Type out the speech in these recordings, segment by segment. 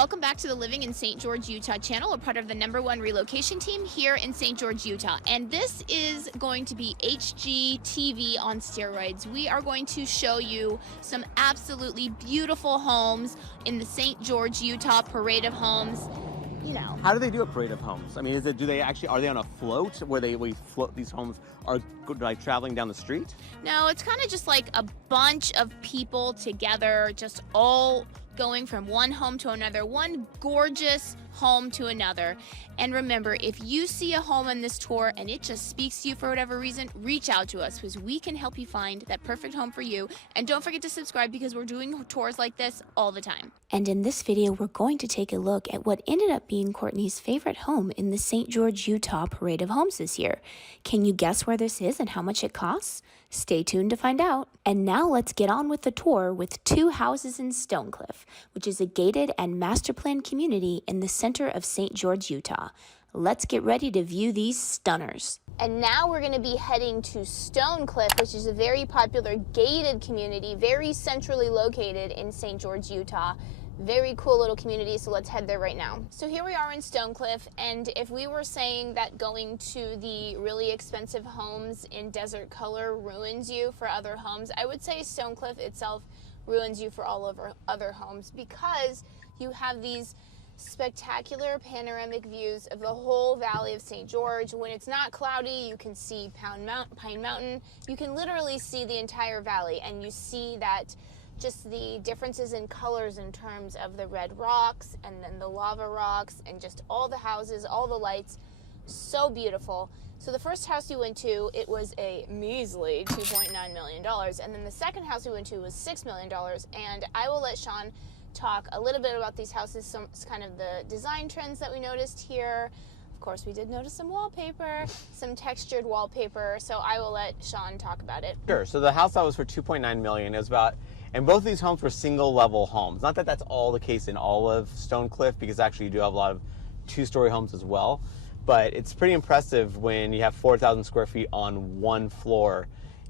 welcome back to the Living in St. George, Utah channel. We're part of the #1 relocation team here in St. George, Utah. And this is going to be HGTV on steroids. We are going to show you some absolutely beautiful homes in the St. George, Utah parade of homes. You know. How do they do a parade of homes? I mean, are they on a float where we float these homes are like traveling down the street? No, it's kind of just like a bunch of people together, just all going from one home to another, one gorgeous home to another. And remember, if you see a home on this tour and it just speaks to you for whatever reason, reach out to us because we can help you find that perfect home for you. And don't forget to subscribe because we're doing tours like this all the time. And in this video, we're going to take a look at what ended up being Courtney's favorite home in the St. George, Utah parade of homes this year. Can you guess where this is and how much it costs? Stay tuned to find out. And now let's get on with the tour with two houses in Stonecliff, which is a gated and master planned community in the center of St. George, Utah. Let's get ready to view these stunners. And now we're going to be heading to Stonecliff, which is a very popular gated community, very centrally located in St. George, Utah. Very cool little community, so let's head there right now. So here we are in Stonecliff, and if we were saying that going to the really expensive homes in Desert Color ruins you for other homes, I would say Stonecliff itself ruins you for all of our other homes because you have these spectacular panoramic views of the whole valley of St. George. When it's not cloudy, you can see Pine Mountain. You can literally see the entire valley, and you see that just the differences in colors in terms of the red rocks and then the lava rocks and just all the houses, all the lights. So beautiful. So the first house we went to, it was a measly $2.9 million. And then the second house we went to was $6 million. And I will let Sean talk a little bit about these houses, some kind of the design trends that we noticed here. Of course, we did notice some wallpaper, some textured wallpaper. So I will let Sean talk about it. Sure. So the house that was for $2.9 million is about, and both of these homes were single level homes. Not that that's all the case in all of Stonecliff, because actually you do have a lot of two-story homes as well. But it's pretty impressive when you have 4,000 square feet on one floor.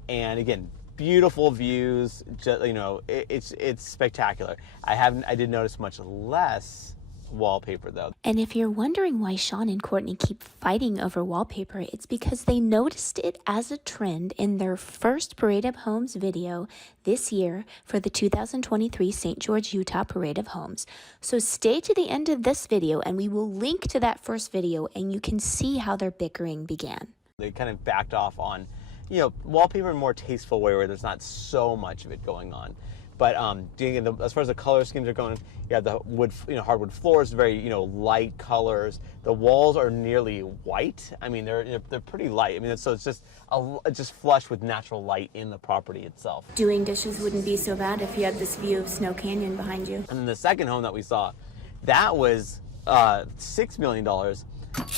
And again, beautiful views, just, you know, it's spectacular. I did notice much less wallpaper though. And if you're wondering why Sean and Courtney keep fighting over wallpaper, it's because they noticed it as a trend in their first Parade of Homes video this year for the 2023 St. George, Utah Parade of Homes. So stay to the end of this video and we will link to that first video and you can see how their bickering began. They kind of backed off on, you know, wallpaper in a more tasteful way where there's not so much of it going on. But as far as the color schemes are going, you have the wood, hardwood floors, very, light colors. The walls are nearly white. I mean, they're pretty light. I mean, so it's just flush with natural light in the property itself. Doing dishes wouldn't be so bad if you had this view of Snow Canyon behind you. And then the second home that we saw, that was $6 million,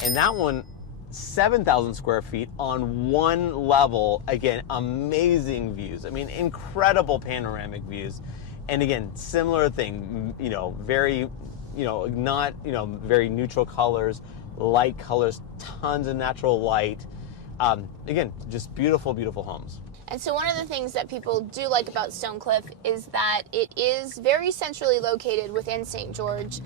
and that one 7,000 square feet on one level. Again, amazing views. I mean, incredible panoramic views. And again, similar thing, very, not, very neutral colors, light colors, tons of natural light. Again, just beautiful, beautiful homes. And so one of the things that people do like about Stonecliff is that it is very centrally located within St. George.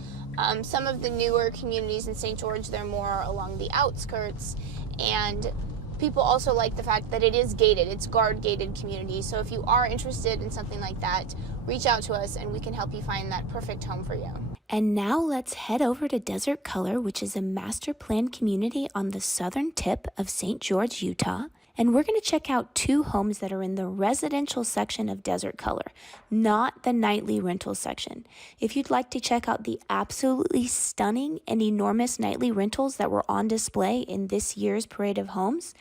Some of the newer communities in St. George, they're more along the outskirts, and people also like the fact that it is gated. It's guard-gated community, so if you are interested in something like that, reach out to us and we can help you find that perfect home for you. And now let's head over to Desert Color, which is a master planned community on the southern tip of St. George, Utah. And we're going to check out two homes that are in the residential section of Desert Color, not the nightly rental section. If you'd like to check out the absolutely stunning and enormous nightly rentals that were on display in this year's Parade of Homes,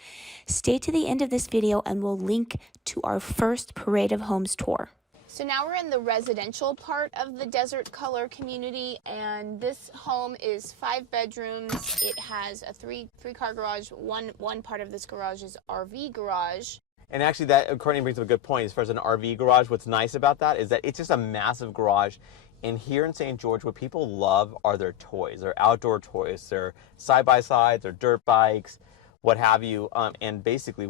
stay to the end of this video and we'll link to our first Parade of Homes tour. So now we're in the residential part of the Desert Color community, and this home is 5 bedrooms. It has a three-car garage. One part of this garage is RV garage. And actually, that Courtney brings up a good point. As far as an RV garage, what's nice about that is that it's just a massive garage. And here in St. George, what people love are their toys, their outdoor toys, their side-by-sides, their dirt bikes, what have you. And basically,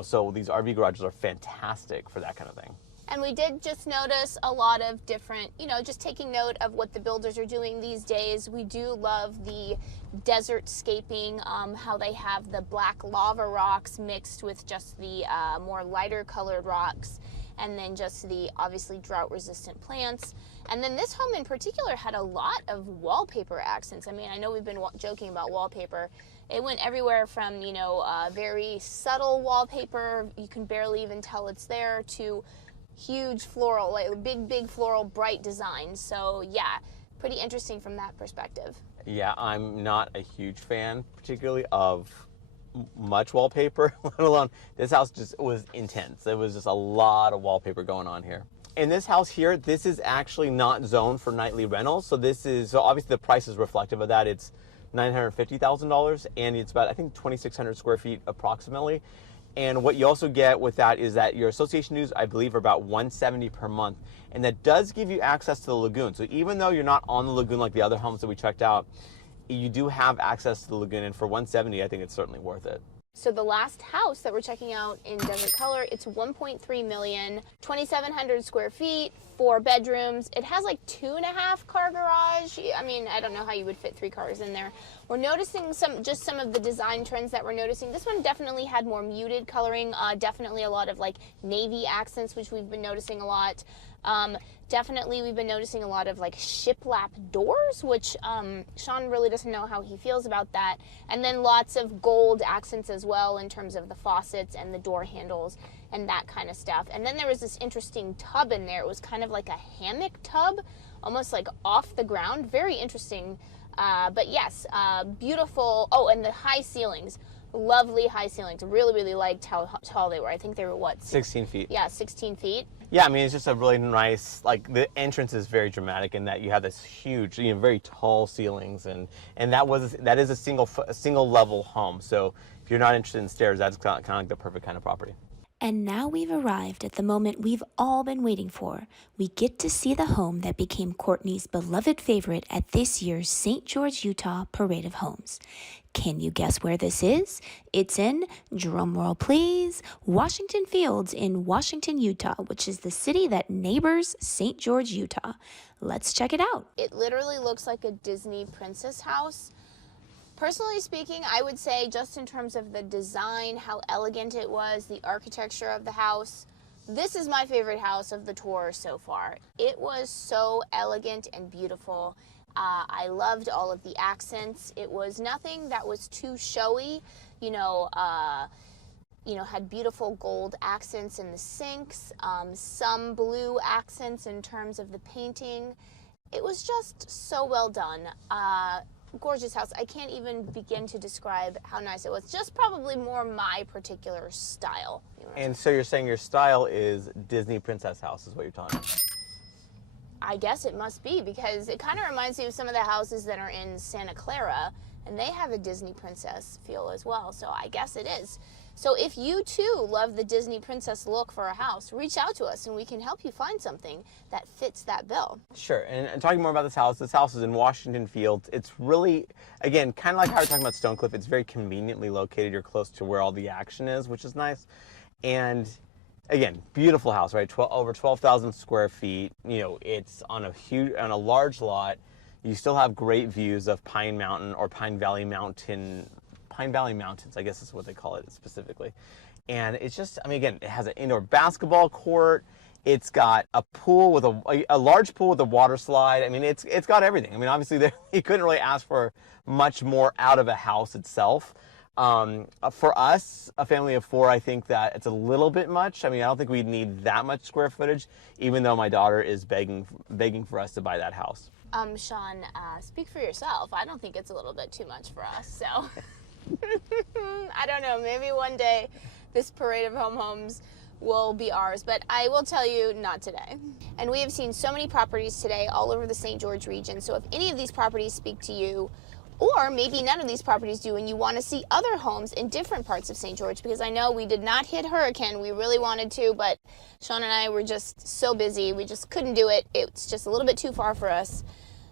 so these RV garages are fantastic for that kind of thing. And we did just notice a lot of different, just taking note of what the builders are doing these days. We do love the desert scaping, how they have the black lava rocks mixed with just the more lighter colored rocks, and then just the obviously drought resistant plants. And then this home in particular had a lot of wallpaper accents. I mean, I know we've been joking about wallpaper. It went everywhere from, very subtle wallpaper, you can barely even tell it's there, to huge floral, like big floral, bright designs. So yeah, pretty interesting from that perspective. Yeah, I'm not a huge fan, particularly of much wallpaper, let alone this house just was intense. There was just a lot of wallpaper going on here. In this house here, this is actually not zoned for nightly rentals. So obviously the price is reflective of that. It's $950,000 and it's about, I think, 2,600 square feet approximately. And what you also get with that is that your association dues, I believe, are about $170 per month. And that does give you access to the lagoon. So even though you're not on the lagoon like the other homes that we checked out, you do have access to the lagoon. And for $170, I think it's certainly worth it. So the last house that we're checking out in Desert Color, it's 1.3 million, 2,700 square feet, 4 bedrooms. It has like 2.5 car garage. I mean, I don't know how you would fit 3 cars in there. We're noticing some of the design trends that we're noticing. This one definitely had more muted coloring, definitely a lot of like navy accents, which we've been noticing a lot. Definitely we've been noticing a lot of like shiplap doors, which Sean really doesn't know how he feels about that. And then lots of gold accents as well in terms of the faucets and the door handles and that kind of stuff. And then there was this interesting tub in there. It was kind of like a hammock tub, almost like off the ground. Very interesting. But yes, beautiful. Oh, and the high ceilings. Lovely high ceilings. Really liked how tall they were. I think they were what? 16 feet. Yeah, 16 feet. Yeah, I mean, it's just a really nice, like, the entrance is very dramatic in that you have this huge, very tall ceilings, and that is a single level home. So if you're not interested in stairs, that's kind of like the perfect kind of property. And now we've arrived at the moment we've all been waiting for. We get to see the home that became Courtney's beloved favorite at this year's St. George, Utah Parade of Homes. Can you guess where this is? It's in, drumroll please, Washington Fields in Washington, Utah, which is the city that neighbors St. George, Utah. Let's check it out. It literally looks like a Disney princess house. Personally speaking, I would say just in terms of the design, how elegant it was, the architecture of the house, this is my favorite house of the tour so far. It was so elegant and beautiful. I loved all of the accents. It was nothing that was too showy, had beautiful gold accents in the sinks, some blue accents in terms of the painting. It was just so well done. Gorgeous house. I can't even begin to describe how nice it was. Just probably more my particular style. And so you're saying your style is Disney princess house is what you're talking about? I guess it must be, because it kind of reminds me of some of the houses that are in Santa Clara, and they have a Disney princess feel as well, so I guess it is. So if you too love the Disney princess look for a house, reach out to us and we can help you find something that fits that bill. Sure, and talking more about this house is in Washington Fields. It's really, again, kind of like how we're talking about Stonecliff, it's very conveniently located. You're close to where all the action is, which is nice. And again, beautiful house, right? Over 12,000 square feet. It's on a large lot. You still have great views of Pine Mountain or Pine Valley Mountains, I guess is what they call it specifically. And it's just, again, it has an indoor basketball court. It's got a pool with a large pool with a water slide. It's got everything. Obviously, you couldn't really ask for much more out of a house itself. For us, a family of 4, I think that it's a little bit much. I don't think we need that much square footage, even though my daughter is begging for us to buy that house. Sean, speak for yourself. I don't think it's a little bit too much for us, so. I don't know, maybe one day this parade of homes will be ours, but I will tell you, not today. And we have seen so many properties today all over the St. George region, so if any of these properties speak to you, or maybe none of these properties do and you want to see other homes in different parts of St. George, because I know we did not hit Hurricane. We really wanted to, but Sean and I were just so busy. We just couldn't do it. It's just a little bit too far for us.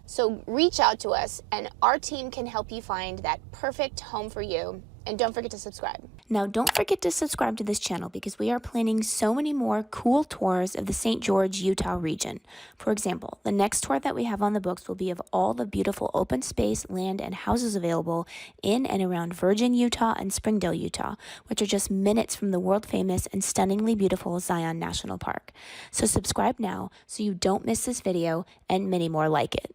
So reach out to us and our team can help you find that perfect home for you. And don't forget to subscribe. Now, don't forget to subscribe to this channel because we are planning so many more cool tours of the St. George, Utah region. For example, the next tour that we have on the books will be of all the beautiful open space, land, and houses available in and around Virgin, Utah and Springdale, Utah, which are just minutes from the world famous and stunningly beautiful Zion National Park. So subscribe now so you don't miss this video and many more like it.